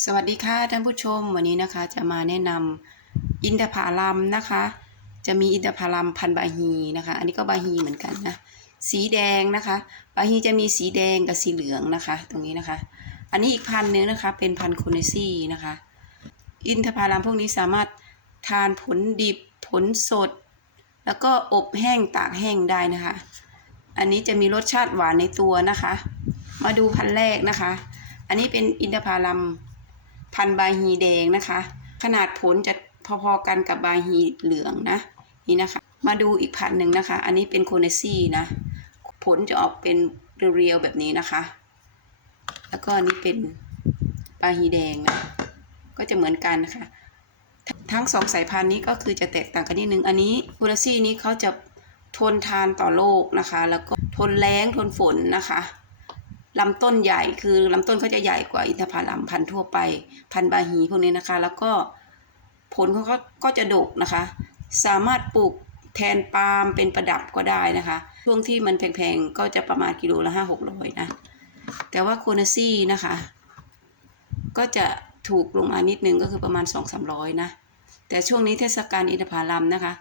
สวัสดีค่ะท่านผู้ชมวันนี้นะคะจะมาแนะนำอินทผลัมนะคะ จะมีอินทผลัมพันบาฮีนะคะ อันนี้ก็บาฮีเหมือนกันนะสีแดงนะคะ บาฮีจะมีสีแดงกับสีเหลืองนะคะ ตรงนี้นะคะ อันนี้อีกพันหนึงนะคะ เป็นพันธุ์โคเนซี่นะคะ อินทผลัมพวกนี้สามารถทานผลดิบผลสด แล้วก็อบแห้งตากแห้งได้นะคะ อันนี้จะมีรสชาติหวานในตัวนะคะ มาดูพันแรกนะคะ อันนี้เป็นอินทผลัม พันธุ์บาฮีแดงนะคะ ขนาดผลจะพอๆกันกับบาฮีเหลืองนะนี่นะคะ มาดูอีกพันธุ์หนึ่งนะคะ อันนี้เป็นโคเนซี่นะ ผลจะออกเป็นเรียวๆแบบนี้นะคะ แล้วก็อันนี้เป็นบาฮีแดงนะก็จะเหมือนกันนะคะทั้งสองสายพันธุ์นี้ก็คือจะแตกต่างกันนิดนึง อันนี้โคเนซี่นี้เขาจะทนทานต่อโรคนะคะ แล้วก็ทนแล้งทนฝนนะคะ ลำต้นใหญ่คือลำต้นเขาจะใหญ่กว่าอินทผลัมพันธุ์ทั่วไป พันธุ์บาฮีพวกนี้นะคะ แล้วก็ผลของเขาก็จะดกนะคะ สามารถปลูกแทนปาล์มเป็นประดับก็ได้นะคะ ช่วงที่มันแพงๆ ก็จะประมาณกิโลละห้าหกร้อยนะ แต่ว่าโคนาซี่นะคะ ก็จะถูกลงมานิดนึงก็คือประมาณสองสามร้อยนะ แต่ช่วงนี้เทศกาลอินทผลัมนะคะ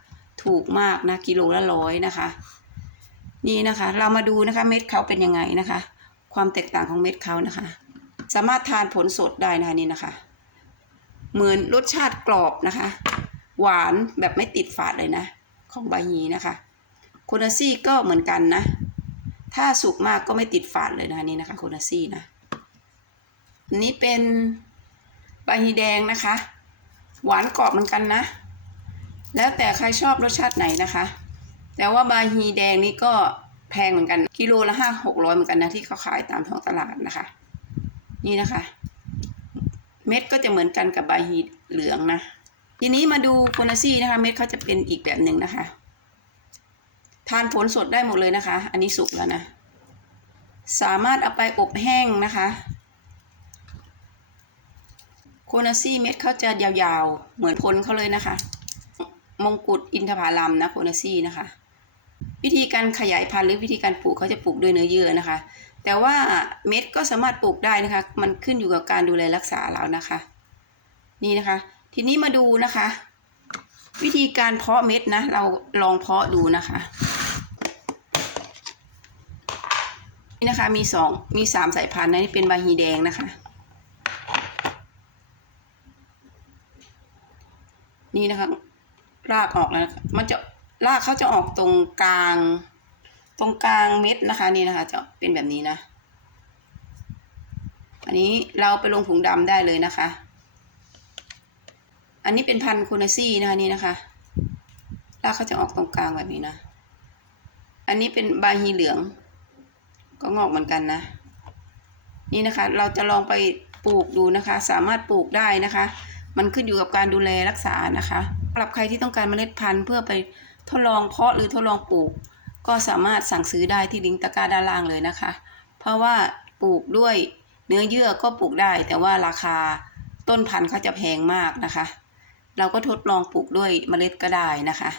ถูกมากนะกิโลละร้อยนะคะ นี่นะคะ เรามาดูนะคะเม็ดเขาเป็นยังไงนะคะ ความแตกต่างของเม็ดเขานะคะ สามารถทานผลสดได้นะคะนี่นะคะ เหมือนรสชาติกรอบนะคะ หวานแบบไม่ติดฝาดเลยนะ ของใบาฮีนะคะโคนาซี่ก็เหมือนกันนะ ถ้าสุกมากก็ไม่ติดฝาดเลยนะคะนี่นะคะโคนาซี่นะอันนี้เป็นใบาฮีแดงนะคะ หวานกรอบเหมือนกันนะ แล้วแต่ใครชอบรสชาติไหนนะคะ แต่ว่าใบาฮีแดงนี่ก็ แพงเหมือนกัน กิโลละห้าหกร้อยเหมือนกันนะที่เขาขายตามท้องตลาดนะคะ นี่นะคะ เม็ดก็จะเหมือนกันกับบาฮีเหลืองนะ ทีนี้มาดูโคนาซี่นะคะ เม็ดเขาจะเป็นอีกแบบหนึ่งนะคะ ทานผลสดได้หมดเลยนะคะ อันนี้สุกแล้วนะ สามารถเอาไปอบแห้งนะคะโคนาซี่เม็ดเขาจะยาวๆ เหมือนผลเขาเลยนะคะ มงกุฎอินทผลัมนะโคนาซี่นะคะ วิธีการขยายพันธุ์หรือวิธีการปลูกเขาจะปลูกด้วยเนื้อเยื่อนะคะ แต่ว่าเม็ดก็สามารถปลูกได้นะคะ มันขึ้นอยู่กับการดูแลรักษาแล้วนะคะ นี่นะคะ ทีนี้มาดูนะคะ วิธีการเพาะเม็ดนะ เราลองเพาะดูนะคะนี่นะคะมีสองมีสามสายพันธุ์นะนี่เป็นบาฮีแดงนะคะ นี่นะคะรากออกแล้วนะคะมันจะ รากเขาจะออกตรงกลาง ตรงกลางเม็ดนะคะนี่นะคะ จะเป็นแบบนี้นะ อันนี้เราไปลงผงดำได้เลยนะคะ อันนี้เป็นพันธุ์โคนาซี่นะคะนี่นะคะ รากเขาจะออกตรงกลางแบบนี้นะ อันนี้เป็นบาฮีเหลือง ก็งอกเหมือนกันนะ นี่นะคะ เราจะลองไปปลูกดูนะคะ สามารถปลูกได้นะคะ มันขึ้นอยู่กับการดูแลรักษานะคะสำหรับใครที่ต้องการเมล็ดพันธุ์เพื่อไป ทดลองเพาะหรือทดลองปลูก ก็สามารถสั่งซื้อได้ที่ลิงก์ตะกร้าด้านล่างเลยนะคะ เพราะว่าปลูกด้วยเนื้อเยื่อก็ปลูกได้ แต่ว่าราคาต้นพันธุ์เขาจะแพงมากนะคะ เราก็ทดลองปลูกด้วยเมล็ดก็ได้นะคะ